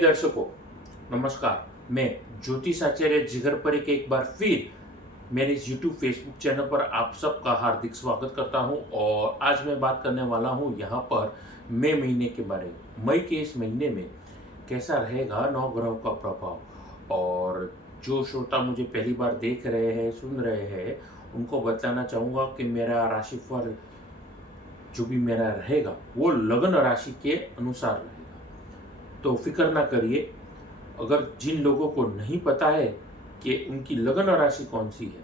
दर्शकों, नमस्कार। मैं ज्योतिष आचार्य जिगर परीख एक बार फिर मेरे इस यूट्यूब फेसबुक चैनल पर आप सबका हार्दिक स्वागत करता हूं। और आज मैं बात करने वाला हूं यहां पर मई महीने के बारे में। मई के इस महीने में कैसा रहेगा नवग्रहों का प्रभाव। और जो श्रोता मुझे पहली बार देख रहे हैं, सुन रहे हैं, उनको बताना चाहूँगा कि मेरा राशिफल जो भी मेरा रहेगा वो लग्न राशि के अनुसार रहेगा। तो फिक्र ना करिए। अगर जिन लोगों को नहीं पता है कि उनकी लग्न राशि कौन सी है,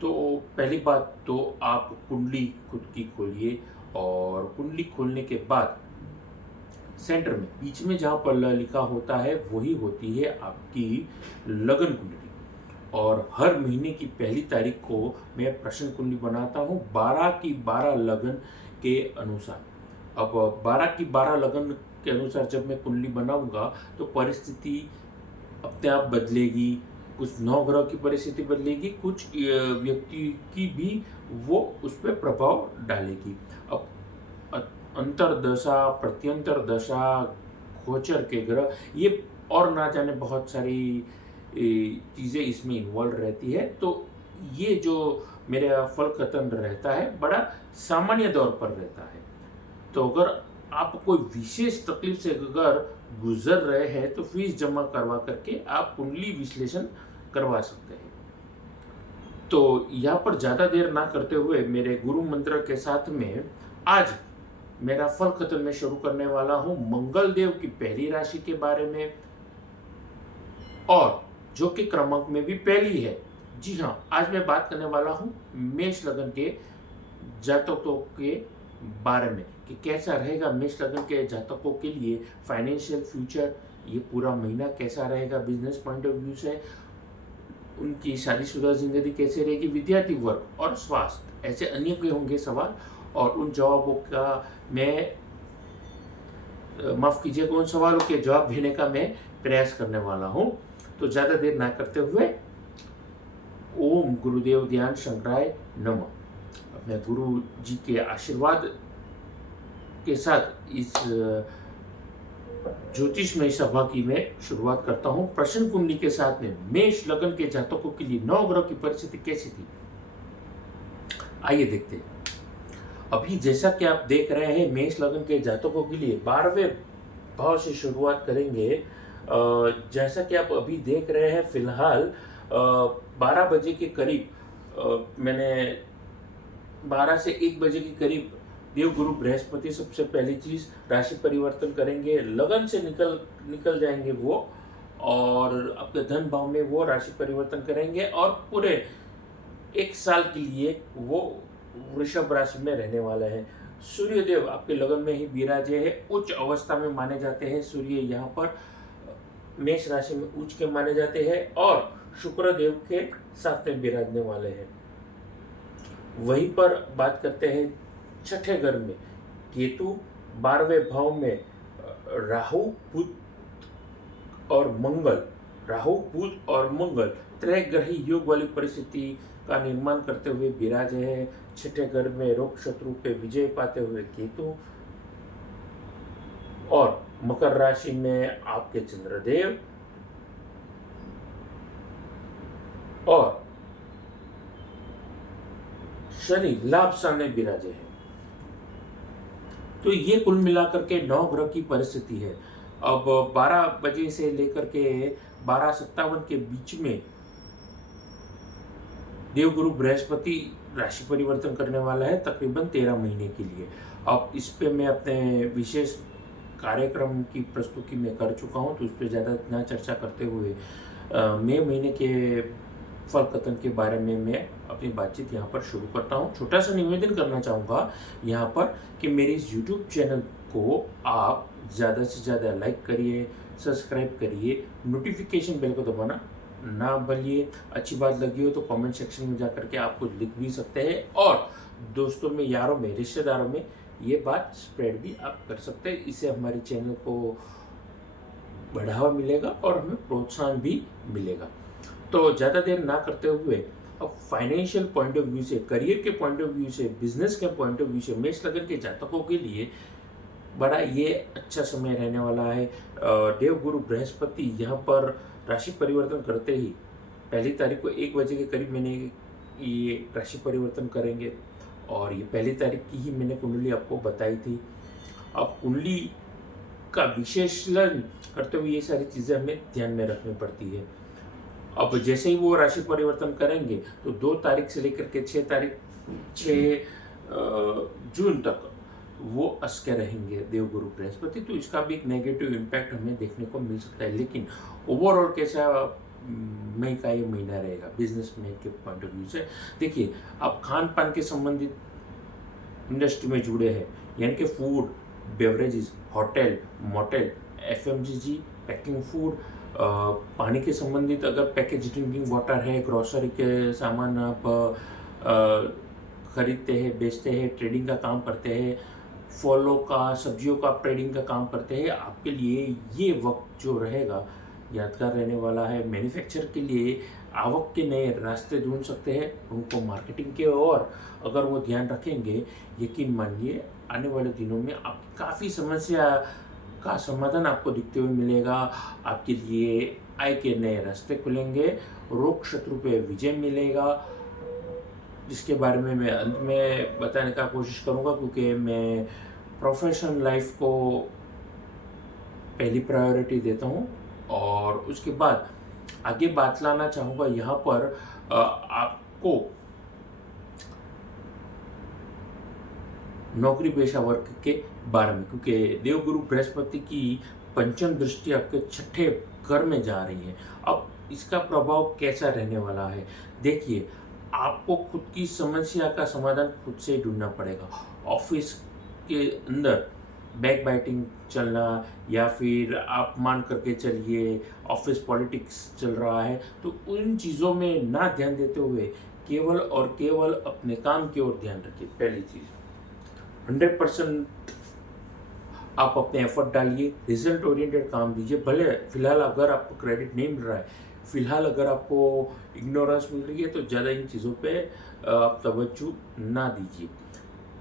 तो पहली बात तो आप कुंडली खुद की खोलिए। और कुंडली खोलने के बाद सेंटर में बीच में जहाँ पर लिखा होता है वही होती है आपकी लगन कुंडली। और हर महीने की पहली तारीख को मैं प्रश्न कुंडली बनाता हूँ 12 की 12 लगन के अनुसार। अब 12 की 12 लगन के अनुसार जब मैं कुंडली बनाऊंगा तो परिस्थिति अपने आप बदलेगी। कुछ नवग्रह की परिस्थिति बदलेगी, कुछ व्यक्ति की भी वो उस पर प्रभाव डालेगी। अब अंतरदशा, प्रत्यंतर दशा, गोचर के ग्रह, ये और ना जाने बहुत सारी चीज़ें इसमें इन्वॉल्व रहती है। तो ये जो मेरा फल कथन रहता है बड़ा सामान्य तौर पर रहता है। तो अगर आप कोई विशेष तकलीफ से अगर गुजर रहे हैं तो फीस जमा करवा करके आप कुंडली विश्लेषण करवा सकते हैं। तो यहाँ पर ज़्यादा देर ना करते हुए मेरे गुरु मंत्र के साथ में आज मेरा फल कथन में शुरू करने वाला हूँ मंगल देव की पहली राशि के बारे में, और जो कि क्रमांक में भी पहली है। जी हाँ, आज मैं बात करने वाला हूँ मेष लगन के जातकों के बारे में कि कैसा रहेगा मेष लगन के जातकों के लिए फाइनेंशियल फ्यूचर, ये पूरा महीना कैसा रहेगा बिजनेस पॉइंट ऑफ व्यू से, उनकी शादीशुदा जिंदगी कैसे रहेगी, विद्यार्थी वर्ग और स्वास्थ्य, ऐसे अनेक भी होंगे सवाल। और उन जवाबों का मैं माफ कीजिएगा, उन सवालों के जवाब देने का मैं प्रयास करने वाला हूँ। तो ज़्यादा देर ना करते हुए ओम गुरुदेव ध्यान शंकराय नमः। अपने गुरु जी के आशीर्वाद के साथ इस ज्योतिषमय सभा की मैं शुरुआत करता हूं प्रश्न कुंडली के साथ में मेष लगन के जातकों के लिए नवग्रह की परिस्थिति कैसी थी, आइए देखते हैं। अभी जैसा कि आप देख रहे हैं मेष लगन के जातकों के लिए 12वें भाव से शुरुआत करेंगे। जैसा कि आप अभी देख रहे हैं फिलहाल 12 बजे के करीब मैंने 12 से 1 बजे के करीब देवगुरु बृहस्पति सबसे पहली चीज राशि परिवर्तन करेंगे, लगन से निकल जाएंगे वो, और अपने धन भाव में वो राशि परिवर्तन करेंगे और पूरे 1 साल के लिए वो वृषभ राशि में रहने वाला है। सूर्यदेव आपके लगन में ही विराजे है, उच्च अवस्था में माने जाते हैं। सूर्य यहाँ पर मेष राशि में उच्च के माने जाते हैं और शुक्र देव के साथ में विराजने वाले हैं। वहीं पर बात करते हैं छठे घर में केतु, 12वें भाव में राहु बुध और मंगल, राहु बुध और मंगल त्रैग्रही योग वाली परिस्थिति का निर्माण करते हुए विराजे है। छठे घर में रोग शत्रु पे विजय पाते हुए केतु, और मकर राशि में आपके चंद्रदेव और शनि लाभ स्थान में विराजे हैं। तो ये कुल मिलाकर के 9 ग्रह की परिस्थिति है। अब 12 बजे से लेकर के 12:57 के बीच में देवगुरु बृहस्पति राशि परिवर्तन करने वाला है तकरीबन 13 महीने के लिए। अब इस पे मैं अपने विशेष कार्यक्रम की प्रस्तुति में कर चुका हूँ, तो उस पर ज़्यादा ना चर्चा करते हुए मई महीने के फल कथन के बारे में मैं अपनी बातचीत यहाँ पर शुरू करता हूँ। छोटा सा निवेदन करना चाहूँगा यहाँ पर कि मेरे इस YouTube चैनल को आप ज़्यादा से ज़्यादा लाइक करिए, सब्सक्राइब करिए, नोटिफिकेशन बेल को दबाना ना भूलिए। अच्छी बात लगी हो तो कमेंट सेक्शन में जाकर के आप कुछ लिख भी सकते हैं, और दोस्तों में, यारों में, रिश्तेदारों में ये बात स्प्रेड भी आप कर सकते हैं। इससे हमारे चैनल को बढ़ावा मिलेगा और हमें प्रोत्साहन भी मिलेगा। तो ज़्यादा देर ना करते हुए अब फाइनेंशियल पॉइंट ऑफ व्यू से, करियर के पॉइंट ऑफ व्यू से, बिजनेस के पॉइंट ऑफ व्यू से मेष लगन के जातकों के लिए बड़ा ये अच्छा समय रहने वाला है। देवगुरु बृहस्पति यहाँ पर राशि परिवर्तन करते ही 1 तारीख को 1 बजे के करीब मैंने ये राशि परिवर्तन करेंगे, और ये 1 तारीख की ही मैंने कुंडली आपको बताई थी। अब कुंडली का विश्लेषण करते हुए ये सारी चीज़ें हमें ध्यान में रखनी पड़ती है। अब जैसे ही वो राशि परिवर्तन करेंगे तो 2 तारीख से लेकर के 6 जून तक वो अस्के रहेंगे देवगुरु बृहस्पति, तो इसका भी एक नेगेटिव इम्पैक्ट हमें देखने को मिल सकता है। लेकिन ओवरऑल कैसा मई का ये महीना रहेगा बिजनेसमैन के पॉइंट ऑफ व्यू से, देखिए आप खान पान के संबंधित इंडस्ट्री में जुड़े हैं, यानी कि food, beverages, hotel, motel, FMCG, packing food, पानी के संबंधित अगर पैकेज ड्रिंकिंग वाटर है, ग्रोसरी के सामान आप खरीदते हैं, बेचते हैं, ट्रेडिंग का काम करते हैं, फलों का, सब्जियों का ट्रेडिंग का काम करते हैं, आपके लिए ये वक्त जो रहेगा यादगार रहने वाला है। मैन्युफैक्चर के लिए आवक के नए रास्ते ढूंढ सकते हैं, उनको मार्केटिंग के और अगर वो ध्यान रखेंगे, यकीन मानिए आने वाले दिनों में आपकी काफ़ी समस्या का समाधान आपको दिखते हुए मिलेगा। आपके लिए आय के नए रास्ते खुलेंगे, रोग शत्रु पे विजय मिलेगा, जिसके बारे में मैं अंत में बताने का कोशिश करूँगा, क्योंकि मैं प्रोफेशनल लाइफ को पहली प्रायोरिटी देता हूँ। और उसके बाद आगे बात लाना चाहूँगा यहाँ पर आपको नौकरी पेशा वर्ग के बारे में, क्योंकि देवगुरु बृहस्पति की पंचम दृष्टि आपके 6ठे घर में जा रही है। अब इसका प्रभाव कैसा रहने वाला है, देखिए आपको खुद की समस्या का समाधान खुद से ढूंढना पड़ेगा। ऑफिस के अंदर बैक बाइटिंग चलना, या फिर आप मान करके चलिए ऑफिस पॉलिटिक्स चल रहा है, तो उन चीज़ों में ना ध्यान देते हुए केवल और केवल अपने काम की ओर ध्यान रखिए। पहली चीज़ 100% आप अपने एफर्ट डालिए, रिजल्ट ओरिएंटेड काम दीजिए। भले फिलहाल अगर आपको क्रेडिट नहीं मिल रहा है, फिलहाल अगर आपको इग्नोरेंस मिल रही है, तो ज़्यादा इन चीज़ों पे आप तवज्जो ना दीजिए।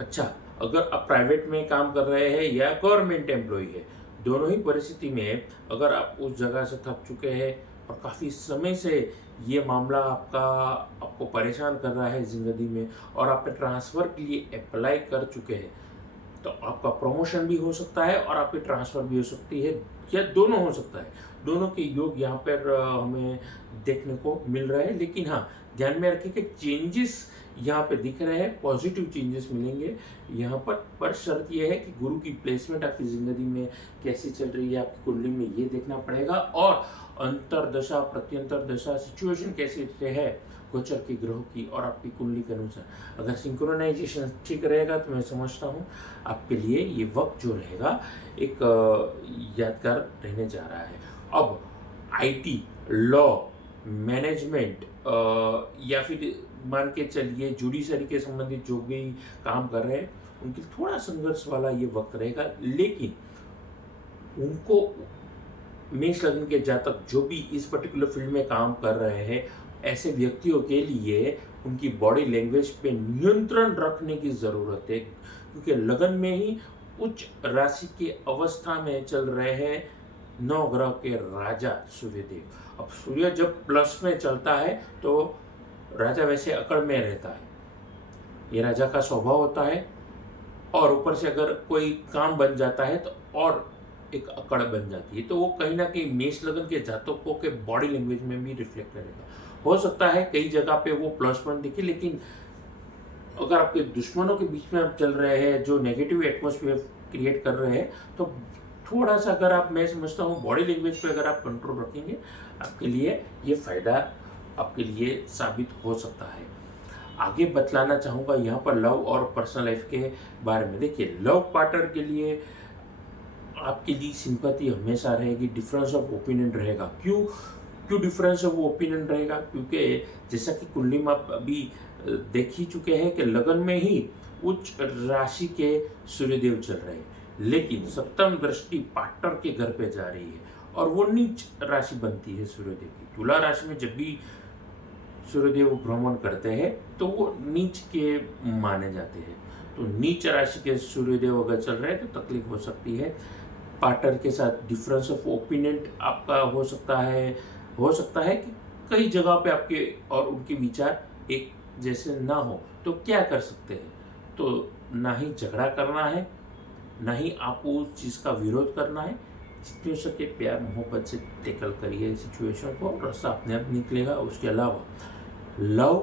अच्छा, अगर आप प्राइवेट में काम कर रहे हैं या गवर्नमेंट एम्प्लॉय है, दोनों ही परिस्थिति में अगर आप उस जगह से थक चुके हैं और काफ़ी समय से ये मामला आपको परेशान कर रहा है ज़िंदगी में, और आप ट्रांसफ़र के लिए अप्लाई कर चुके हैं, तो आपका प्रमोशन भी हो सकता है और आपकी ट्रांसफ़र भी हो सकती है, या दोनों हो सकता है। दोनों के योग यहाँ पर हमें देखने को मिल रहा है। लेकिन हाँ, ध्यान में रखें कि चेंजेस यहाँ पे दिख रहे हैं, पॉजिटिव चेंजेस मिलेंगे यहाँ पर शर्त यह है कि गुरु की प्लेसमेंट आपकी ज़िंदगी में कैसी चल रही है, आपकी कुंडली में ये देखना पड़ेगा, और अंतरदशा, प्रत्यंतर दशा, सिचुएशन कैसी है गोचर की, ग्रहों की और आपकी कुंडली के अनुसार। अगर सिंक्रोनाइजेशन ठीक रहेगा तो मैं समझता हूँ आपके लिए ये वक्त जो रहेगा एक यादगार रहने जा रहा है। अब आईटी, लॉ, मैनेजमेंट या फिर मान के चलिए जुडिशरी के संबंधित जो भी काम कर रहे हैं, उनके थोड़ा संघर्ष वाला ये वक्त रहेगा। लेकिन उनको मेष लग्न के जातक जो भी इस पर्टिकुलर फील्ड में काम कर रहे हैं, ऐसे व्यक्तियों के लिए उनकी बॉडी लैंग्वेज पे नियंत्रण रखने की ज़रूरत है, क्योंकि लगन में ही उच्च राशि की अवस्था में चल रहे हैं नवग्रह के राजा सूर्यदेव। अब सूर्य जब प्लस में चलता है तो राजा वैसे अकड़ में रहता है, ये राजा का स्वभाव होता है, और ऊपर से अगर कोई काम बन जाता है तो और एक अकड़ बन जाती है। तो वो कहीं ना कहीं मेष लगन के जातकों के बॉडी लैंग्वेज में भी रिफ्लेक्ट करेगा। हो सकता है कई जगह पे वो प्लस पॉइंट दिखे, लेकिन अगर आपके दुश्मनों के बीच में आप चल रहे हैं जो नेगेटिव एटमॉस्फेयर क्रिएट कर रहे हैं, तो थोड़ा सा अगर आप, मैं समझता हूँ बॉडी लैंग्वेज पे अगर आप कंट्रोल रखेंगे, आपके लिए ये फ़ायदा आपके लिए साबित हो सकता है। आगे बतलाना चाहूँगा यहाँ पर लव और पर्सनल लाइफ के बारे में। देखिए, लव पार्टनर के लिए आपके लिए सिंपैथी हमेशा रहेगी, डिफरेंस ऑफ ओपिनियन रहेगा। क्यों डिफरेंस ऑफ ओपिनियन रहेगा? क्योंकि जैसा कि कुंडली में आप अभी देख ही चुके हैं कि लगन में ही उच्च राशि के सूर्यदेव चल रहे हैं, लेकिन सप्तम दृष्टि पार्टनर के घर पे जा रही है और वो नीच राशि बनती है सूर्यदेव की। तुला राशि में जब भी सूर्यदेव भ्रमण करते हैं तो वो नीच के माने जाते हैं। तो नीच राशि के सूर्यदेव अगर चल रहे हैं तो तकलीफ हो सकती है। पार्टनर के साथ डिफरेंस ऑफ ओपिनियन आपका हो सकता है कि कई जगह पे आपके और उनके विचार एक जैसे ना हो, तो क्या कर सकते हैं? तो ना ही झगड़ा करना है, ना ही आपको उस चीज़ का विरोध करना है। जितने हो सके प्यार मोहब्बत से टैकल करिए सिचुएशन को, रास्ता अपने आप निकलेगा। उसके अलावा लव,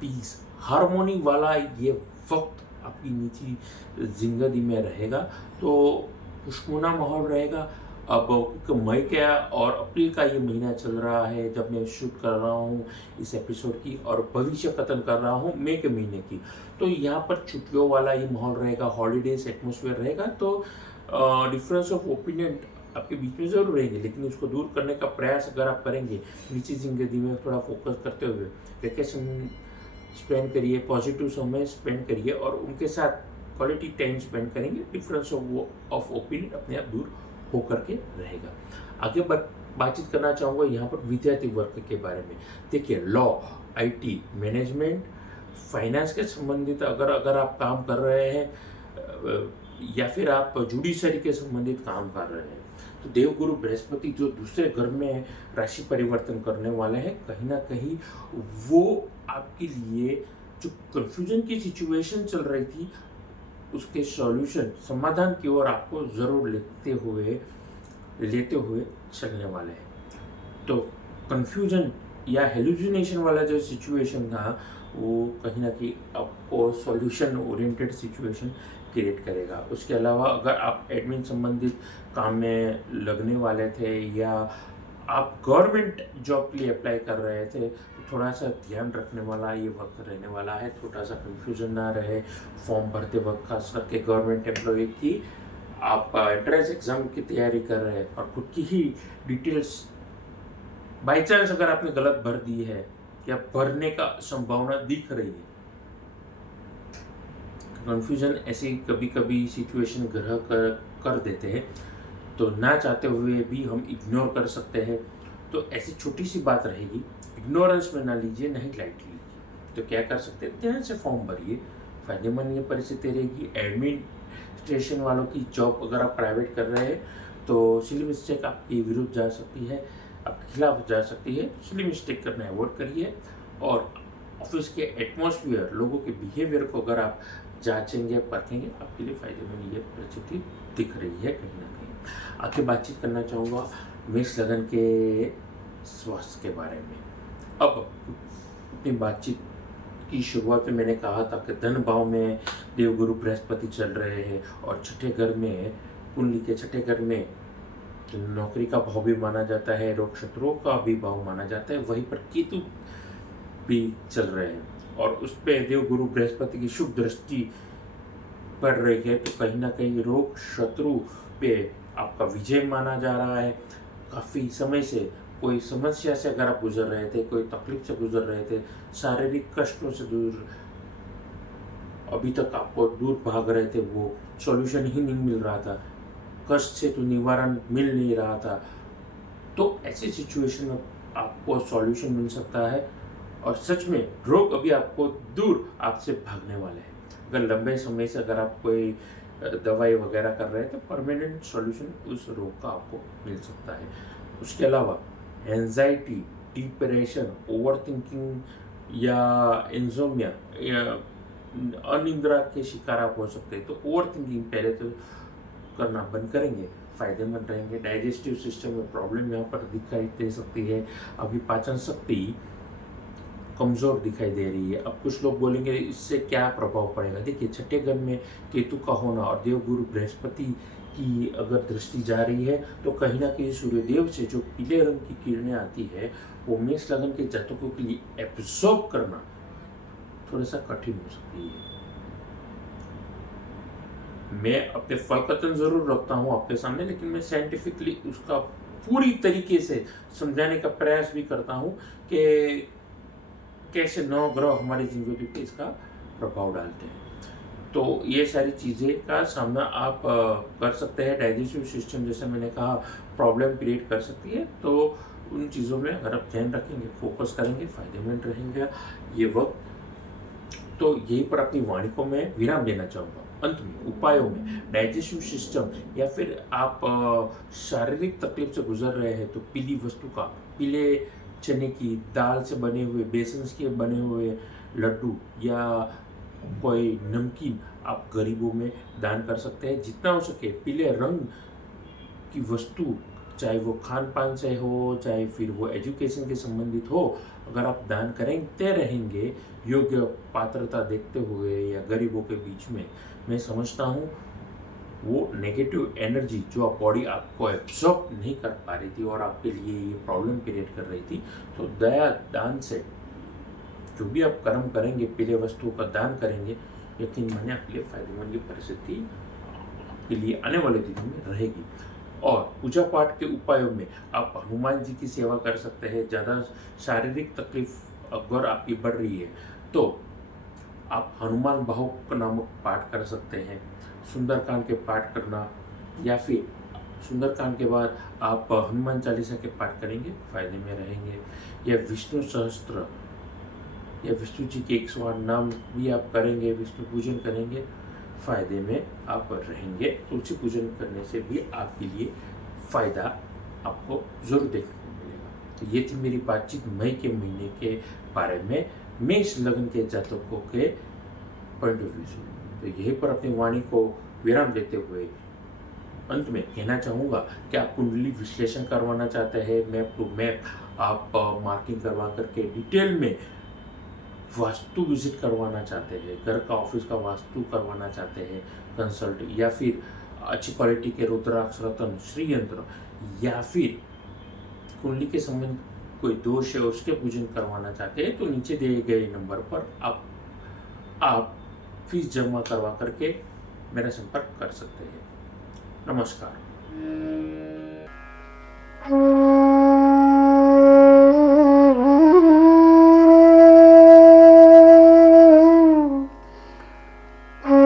पीस, हार्मोनी वाला ये वक्त आपकी निजी जिंदगी में रहेगा, तो खुशनुमा माहौल रहेगा। अब मई का और अप्रैल का ये महीना चल रहा है जब मैं शूट कर रहा हूँ इस एपिसोड की, और भविष्य कथन कर रहा हूँ मई के महीने की, तो यहाँ पर छुट्टियों वाला ये माहौल रहेगा, हॉलीडेज एटमॉस्फेयर रहेगा। तो डिफरेंस ऑफ ओपिनियन आपके बीच में ज़रूर रहेंगे, लेकिन उसको दूर करने का प्रयास अगर आप करेंगे, निजी जिंदगी में थोड़ा फोकस करते हुए वेकेशन स्पेंड करिए, पॉजिटिव समय स्पेंड करिए और उनके साथ क्वालिटी टाइम स्पेंड करेंगे, डिफरेंस ऑफ ओपिनियन अपने आप दूर होकर के रहेगा। आगे बातचीत करना चाहूँगा यहाँ पर विद्यार्थी वर्ग के बारे में। देखिए, लॉ, आईटी, मैनेजमेंट, फाइनेंस के संबंधित अगर आप काम कर रहे हैं या फिर आप जुडिशरी के संबंधित काम कर रहे हैं, तो देवगुरु बृहस्पति जो दूसरे घर में राशि परिवर्तन करने वाले हैं, कहीं ना कहीं वो आपके लिए जो कंफ्यूजन की सिचुएशन चल रही थी उसके सॉल्यूशन, समाधान की ओर आपको ज़रूर लेते हुए चलने वाले हैं। तो कंफ्यूजन या हेलुसिनेशन वाला जो सिचुएशन था वो कहीं ना कहीं आपको सॉल्यूशन ओरिएंटेड सिचुएशन क्रिएट करेगा। उसके अलावा अगर आप एडमिन संबंधित काम में लगने वाले थे या आप गवर्नमेंट जॉब के लिए अप्लाई कर रहे थे, तो थोड़ा सा ध्यान रखने वाला ये वक्त रहने वाला है। थोड़ा सा कंफ्यूजन ना रहे फॉर्म भरते वक्त, खास करके गवर्नमेंट एम्प्लॉय की आप एंट्रेंस एग्जाम की तैयारी कर रहे हैं और खुद की ही डिटेल्स बाई चांस अगर आपने गलत भर दी है या भरने का संभावना दिख रही है, कंफ्यूजन ऐसी कभी कभी सिचुएशन ग्रह कर देते हैं, तो ना चाहते हुए भी हम इग्नोर कर सकते हैं। तो ऐसी छोटी सी बात रहेगी, इग्नोरेंस में ना लीजिए, नहीं लाइट लीजिए। तो क्या कर सकते हैं, ध्यान से फॉर्म भरिए, फायदेमंद ये परिस्थिति रहेगी। एडमिनिस्ट्रेशन वालों की जॉब अगर आप प्राइवेट कर रहे हैं तो सिली मिस्टेक आपके विरुद्ध जा सकती है, आपके खिलाफ जा सकती है। सिली मिस्टेक करना अवॉइड करिए और ऑफिस के एटमॉस्फेयर, लोगों के बिहेवियर को अगर आप जांचेंगे, परखेंगे, आपके लिए फायदेमंद ये परिस्थिति दिख रही है कहीं ना कहीं। आगे बातचीत करना चाहूँगा मेष लगन के स्वास्थ्य के बारे में। अब अपनी बातचीत की शुरुआत में मैंने कहा था कि धन भाव में देवगुरु बृहस्पति चल रहे हैं और छठे घर में, कुंडली के छठे घर में नौकरी का भाव भी माना जाता है, रोग शत्रुओं का भी भाव माना जाता है। वहीं पर केतु भी चल रहे हैं और उस पर देवगुरु बृहस्पति की शुभ दृष्टि पड़ रही है, तो कहीं ना कहीं रोग शत्रु पे आपका विजय माना जा रहा है। काफ़ी समय से कोई समस्या से अगर आप गुजर रहे थे, कोई तकलीफ से गुजर रहे थे, शारीरिक कष्टों से दूर अभी तक आपको दूर भाग रहे थे, वो सॉल्यूशन ही नहीं मिल रहा था, कष्ट से तो निवारण मिल नहीं रहा था, तो ऐसी सिचुएशन में आपको सॉल्यूशन मिल सकता है और सच में रोग अभी आपको दूर आपसे भागने वाले हैं। अगर लंबे समय से अगर आप कोई दवाई वगैरह कर रहे हैं तो परमानेंट सॉल्यूशन उस रोग का आपको मिल सकता है। उसके अलावा एंजाइटी, डिप्रेशन, ओवर थिंकिंग या इंसोम्निया या अनिद्रा के शिकार आप हो सकते हैं। तो ओवर थिंकिंग पहले तो करना बंद करेंगे, फायदेमंद रहेंगे। डाइजेस्टिव सिस्टम में प्रॉब्लम यहाँ पर दिखाई दे सकती है। अभी पाचन शक्ति कमज़ोर दिखाई दे रही है। अब कुछ लोग बोलेंगे इससे क्या प्रभाव पड़ेगा। देखिए, छठे घर में केतु का होना और देवगुरु बृहस्पति की अगर दृष्टि जा रही है तो कहीं ना कहीं सूर्यदेव से जो पीले रंग की किरणें आती है वो मेष लगन के जातकों के लिए एब्सॉर्ब करना थोड़ा सा कठिन हो सकती है। मैं अपने फल कथन जरूर रखता हूँ आपके सामने, लेकिन मैं साइंटिफिकली उसका पूरी तरीके से समझाने का प्रयास भी करता हूँ कि कैसे नौ ग्रह हमारी जिंदगी पे इसका प्रभाव डालते हैं। तो ये सारी चीज़ें का सामना आप कर सकते हैं। डाइजेस्टिव सिस्टम जैसे मैंने कहा प्रॉब्लम क्रिएट कर सकती है, तो उन चीज़ों में अगर आप ध्यान रखेंगे, फोकस करेंगे, फायदेमंद रहेंगे। ये वक्त तो यहीं पर अपनी वाणी को मैं विराम देना चाहूँगा। अंत में उपायों में डाइजेस्टिव सिस्टम या फिर आप शारीरिक तकलीफ से गुजर रहे हैं तो पीली वस्तु का, पीले चने की दाल से बने हुए, बेसन के बने हुए लड्डू या कोई नमकीन आप गरीबों में दान कर सकते हैं। जितना हो सके पीले रंग की वस्तु, चाहे वो खान पान से हो, चाहे फिर वो एजुकेशन के संबंधित हो, अगर आप दान करेंगे रहेंगे योग्य पात्रता देखते हुए या गरीबों के बीच में, मैं समझता हूँ वो नेगेटिव एनर्जी जो आप बॉडी आपको एब्जॉर्ब नहीं कर पा रही थी और आपके लिए ये प्रॉब्लम क्रिएट कर रही थी, तो दया दान से जो भी आप कर्म करेंगे, पीले वस्तुओं का दान करेंगे, यकीन माने आपके लिए फायदेमंद ये परिस्थिति के लिए आने वाले दिनों में रहेगी। और पूजा पाठ के उपायों में आप हनुमान जी की सेवा कर सकते हैं। ज़्यादा शारीरिक तकलीफ अगर आपकी बढ़ रही है तो आप हनुमान बाहुक नामक पाठ कर सकते हैं, सुंदरकांड के पाठ करना, या फिर सुंदरकांड के बाद आप हनुमान चालीसा के पाठ करेंगे, फायदे में रहेंगे। या विष्णु सहस्त्र या विष्णु जी के 108 नाम भी आप करेंगे, विष्णु पूजन करेंगे, फायदे में आप रहेंगे। तुलसी पूजन करने से भी आपके लिए फ़ायदा आपको ज़रूर देखने को मिलेगा। तो ये थी मेरी बातचीत मई के महीने के बारे में मेष लग्न के जातकों के पॉइंट ऑफ व्यू से। तो यहीं पर अपनी वाणी को विराम देते हुए अंत में कहना चाहूँगा कि आप कुंडली विश्लेषण करवाना चाहते हैं, मैप टू मैप आप मार्किंग करवा करके डिटेल में वास्तु विजिट करवाना चाहते हैं, घर का ऑफिस का वास्तु करवाना चाहते हैं कंसल्ट, या फिर अच्छी क्वालिटी के रुद्राक्ष रत्न श्री यंत्र, या फिर कुंडली के संबंध कोई दोष है उसके पूजन करवाना चाहते हैं, तो नीचे दिए गए नंबर पर आप फीस जमा करवा करके मेरा संपर्क कर सकते हैं। नमस्कार।